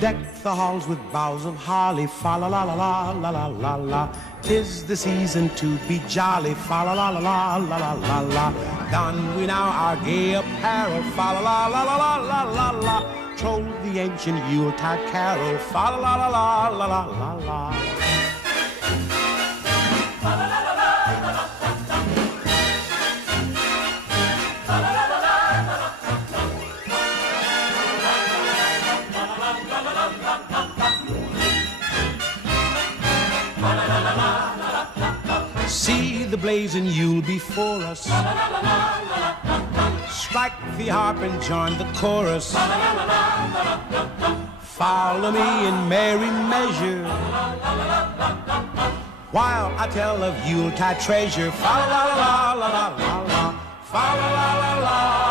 Deck the halls with boughs of holly, fa la la la la la la la la. 'Tis the season to be jolly, fa la la la la la la la la. Don we now our gay apparel, fa la la la la la la la la. Troll the ancient Yuletide carol, fa la la la la la la la la. See the blazing Yule before us. Strike the harp and join the chorus. Follow me in merry measure while I tell of Yuletide treasure. Fa la la la la la la, fa la la la la.